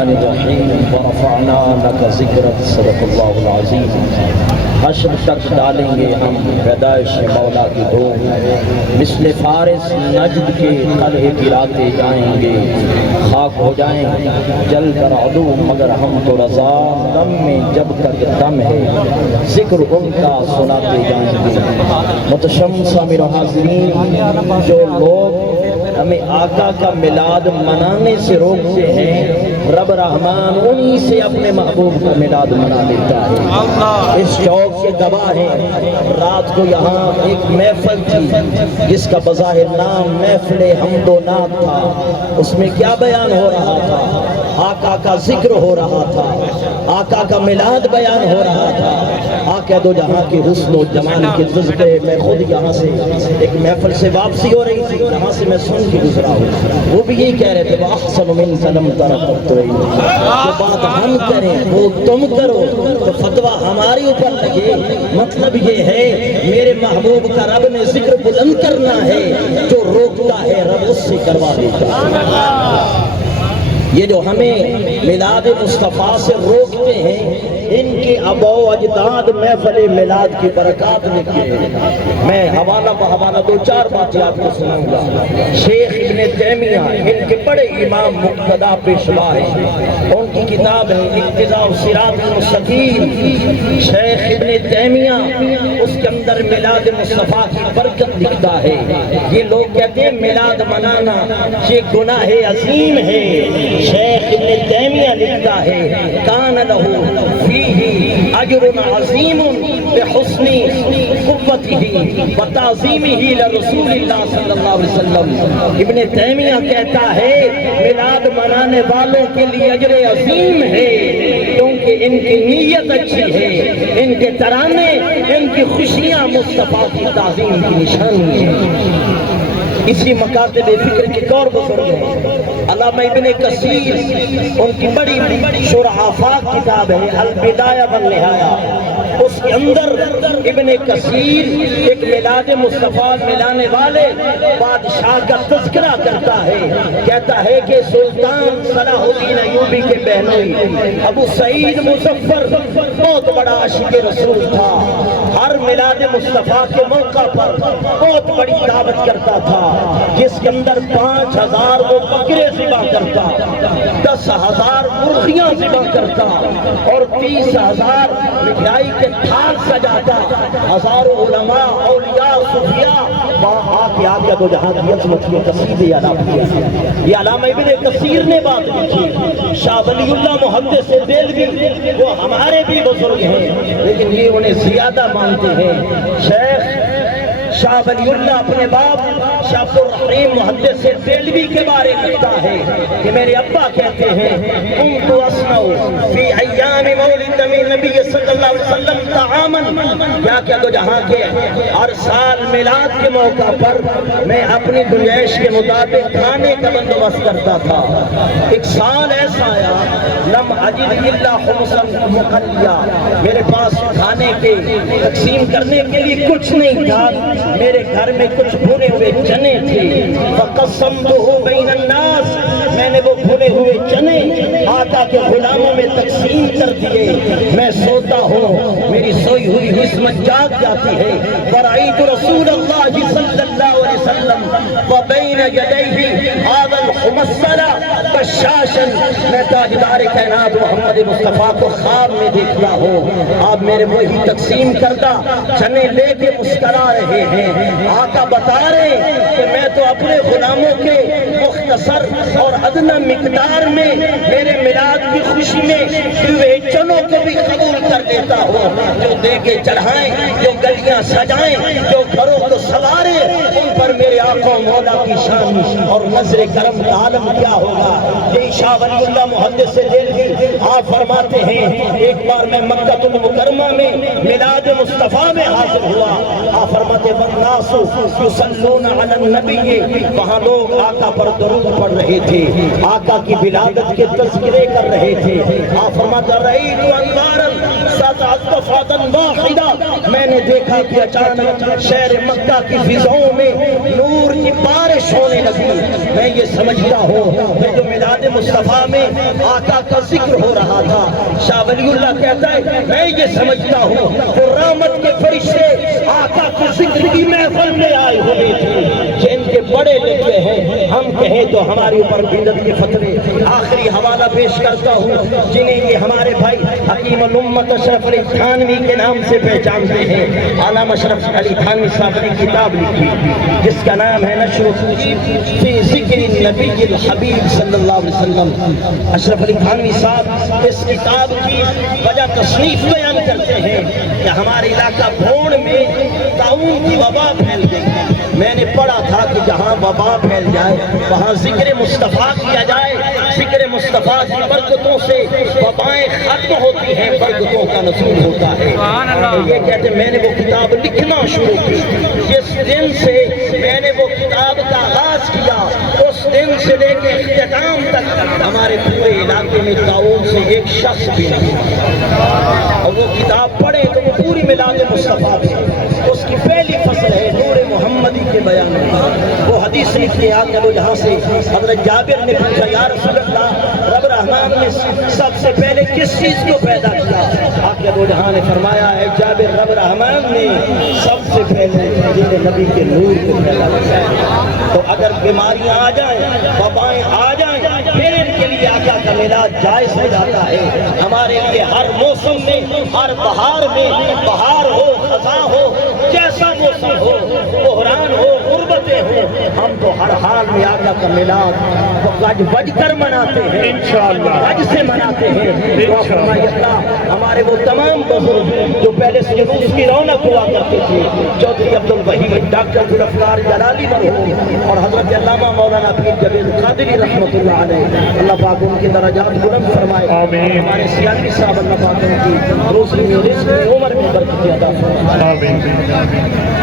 الرحیم ورفعنا لک ذکرک صدق اللہ العظیم۔ حشر تک ڈالیں گے ہم پیدائش مولا کی دھوم، مثل فارس نجد کے قلعے گراتے جائیں گے، خاک ہو جائیں جل کر عدو مگر ہم تو رضا، دم میں جب تک دم ہے ذکر ان کا سناتے جائیں گے۔ متشمسہ میرے حاضرین، جو لوگ ہمیں آقا کا میلاد منانے سے روکتے ہیں، رب رحمان انہی سے اپنے محبوب کا میلاد منا لیتا ہے۔ اس چوک کے گواہ ہیں، رات کو یہاں ایک محفل تھی جس کا بظاہر نام محفل حمد و نعت تھا۔ اس میں کیا بیان ہو رہا تھا؟ آقا کا ذکر ہو رہا تھا، آقا کا میلاد بیان ہو رہا تھا، آقا دو جہاں کے حسن و جمال کے جذبے۔ میں خود یہاں سے ایک محفل سے واپسی ہو رہی تھی، یہاں سے میں سن کے گزرا ہوں، وہ بھی یہی کہہ رہے تھے وَأَحْسَنُ مِنْكَ لَمْ تَرَ قَطُّ۔ جو بات ہم کریں وہ تم کرو تو فتویٰ ہماری اوپر لگے۔ مطلب یہ ہے میرے محبوب کا رب نے ذکر بلند کرنا ہے، جو روکتا ہے رب اس سے کروا دیتا ہے۔ یہ جو ہمیں میلاد مصطفیٰ سے روکتے ہیں، ان کے اباء و اجداد محفل میلاد کی برکات لکھے ہیں۔ میں حوالہ بحوالہ دو چار باتیں آپ کو سناؤں گا۔ شیخ ابن تیمیہ ان کے بڑے امام مقتدی پیشوا ہیں، ان کی کتاب ہے اقتداء الصراط المستقیم۔ شیخ ابن تیمیہ اس کے اندر میلاد مصطفیٰ کی برکت لکھتا ہے۔ یہ لوگ کہتے ہیں میلاد منانا یہ گناہ عظیم ہے۔ شیخ ابن تیمیہ لکھتا ہے کان لہو فیہ اجر عظیم بحسن قوتہ وتعظیمہ لرسول اللہ صلی اللہ علیہ وسلم۔ ابن تیمیہ کہتا ہے میلاد منانے والوں کے لیے اجر عظیم ہے، کیونکہ ان کی نیت اچھی ہے، ان کے ترانے، ان کی خوشیاں مصطفیٰ کی تعظیم کی نشانی ہے۔ اسی مکاتب فکر کے اور بزرگ ہیں علامہ ابن کثیر، ان کی بڑی شرح آفاق کتاب ہے البدایہ والنہایہ، اس کے اندر ابن کثیر ایک میلاد مصطفیٰ ملانے والے بادشاہ کا تذکرہ کرتا ہے، کہتا ہے کہ سلطان صلاح الدین ایوبی کے بہنوئی ابو سعید مظفر بہت بڑا عاشق رسول تھا، ہر میلاد مصطفیٰ کے موقع پر بہت بڑی دعوت کرتا تھا، جس کے اندر 5000 وہ بکرے ذبح کرتا، 10,000 مرغیاں ذبح کرتا اور 30,000 مٹھائی کے تھال سجاتا۔ ہزاروں علماء اولیاء صوفیاء وہاں آکے دو جہاں کی عظمت کے قصیدے ادا کیے۔ یہ علامہ ابن کثیر نے بات لکھی۔ شاہ ولی اللہ محدث دہلوی وہ ہمارے بھی بزرگ ہیں لیکن یہ انہیں زیادہ مانتے ہیں۔ شیخ شاہ ولی اللہ اپنے باپ شاہ عبد الرحیم محدث دہلوی کے بارے میں لکھتا ہے کہ میرے ابا کہتے ہیں کنت اصنع فی ایام مولد نبی صلی اللہ علیہ وسلم طعاما، کیا دو جہاں کے ہر سال میلاد کے موقع پر میں اپنی گنجائش کے مطابق کھانے کا بندوبست کرتا تھا۔ ایک سال ایسا آیا لم اجد الا خمسا مقلیا، میرے پاس کھانے کے تقسیم کرنے کے لیے کچھ نہیں تھا، میرے گھر میں کچھ بھنے ہوئے چنے تھے، فقسمتہ بین الناس، میں نے وہ بھنے ہوئے چنے آقا کے غلاموں میں تقسیم کر دیے۔ میں سوتا ہوں، میری سوئی ہوئی حسمت جاگ جاتی ہے، ورأیت رسول اللہ صلی اللہ علیہ وسلم وبین یدیہ ھذا الخمصر بشاشا، میں تاجدار کائنات محمد مصطفیٰ کو خواب میں دیکھ رہا ہوں، آپ میرے وہی تقسیم کردہ چنے لے کے مسکرا رہے ہیں۔ آقا بتا رہے کہ میں تو اپنے غلاموں کے مختصر اور ادنی مقدار میں میرے میلاد کی خوشی میں ہوئے چنوں کو بھی قبول کر لیتا ہوں، جو دے کے چڑھائیں، جو گلیاں سجائیں، جو گھروں کو سواریں، ان پر میرے آقا مولا کی شان اور نظر کرم کا عالم کیا ہوگا۔ یہ شاہ ولی اللہ محدث دہلوی آپ فرماتے ہیں ایک بار میں مکہ المکرمہ میں میلاد مصطفیٰ میں حاضر ہوا، آپ فرماتے والناس یصلون علی النبی، وہاں لوگ آقا پر درود پڑھ رہے تھے، آقا کی ولادت کے تذکرے کر کر رہے تھے، آپ فرماتا رأیت انوارا سطعت واحدہ، میں نے دیکھا کہ اچانک شہر مکہ کی فضاؤں میں نور کی بارش ہونے لگی۔ میں یہ سمجھتا ہوں کہ جو میلاد مصطفیٰ میں آقا کا ذکر ہو رہا تھا، شاہ ولی اللہ کہتا ہے میں یہ سمجھتا ہوں کہ رحمت کے فرشتے آقا کی ذکر کی محفل میں آئے ہوئے تھے، جن کے بڑے لکھے ہیں، ہم کہیں تو ہمارے اوپر بدعت کے فتوے۔ آخری حوالہ پیش کرتا ہوں جنہیں یہ ہمارے بھائی حکیم الامت اشرف علی تھانوی کے نام سے پہچانتے ہیں۔ علامہ اشرف علی تھانوی صاحب نے کتاب لکھی جس کا نام ہے نشر فی ذکر النبی الحبیب صلی اللہ علیہ وسلم۔ اشرف علی تھانوی صاحب اس کتاب کی وجہ تصنیف بیان کرتے ہیں کہ ہمارے علاقہ بھوڑ میں طاعون کی وبا پھیل گئی۔ میں نے پڑھا تھا کہ جہاں وبا پھیل جائے وہاں ذکر مصطفیٰ کیا جائے، ذکر مصطفیٰ کی برکتوں سے وبائیں ختم ہوتی ہیں، برکتوں کا نزول ہوتا ہے۔ یہ کہتے ہیں میں نے وہ کتاب لکھنا شروع کی، جس دن سے میں نے وہ کتاب کا آغاز کیا اس دن سے لے کے اختتام تک ہمارے پورے علاقے میں طاعون سے ایک شخص بھی نہیں۔ اور وہ کتاب پڑھیں تو وہ پوری میلاد مصطفیٰ بھی، اس کی پہلی فصل ہے نور محمدی کے بیان میں۔ وہ حدیث لکھی آقا دو جہاں سے حضرت جابر نے پوچھا یا رسول اللہ رب رحمان نے سب سے پہلے کس چیز کو پیدا کیا؟ آقا دو جہاں نے فرمایا ہے جابر رب رحمان نے سب سے پہلے میرے نبی کے نور کو پیدا کیا۔ تو اگر بیماریاں آ جائیں، وبائیں آ جائیں، پھر ان کے لیے آقا کا میلاد جائز ہو جاتا ہے۔ ہمارے لیے ہر موسم میں، ہر بہار میں، بہار ہو خزاں ہو، جیسا موسم ہو، بحران ہو، غربتیں ہو، ہم تو ہر حال میں آقا کا میلاد گج بج کر مناتے ہیں، انشاءاللہ گج سے مناتے ہیں۔ اللہ ہمارے وہ تمام بزرگ جو پہلے سے روس کی رونق ہوا کرتے تھے، چودھری عبدالوحید، ڈاکٹر ذوالفقار جلالی مرحوم اور حضرت علامہ مولانا پیر جاوید قادری رحمۃ اللہ علیہ، اللہ پاک ان کے درجات بلند فرمائے۔ ہمارے سیاسی صاحب اللہ پاک ان کی روزی میں رزق میں عمر میں برکت عطا فرمائے۔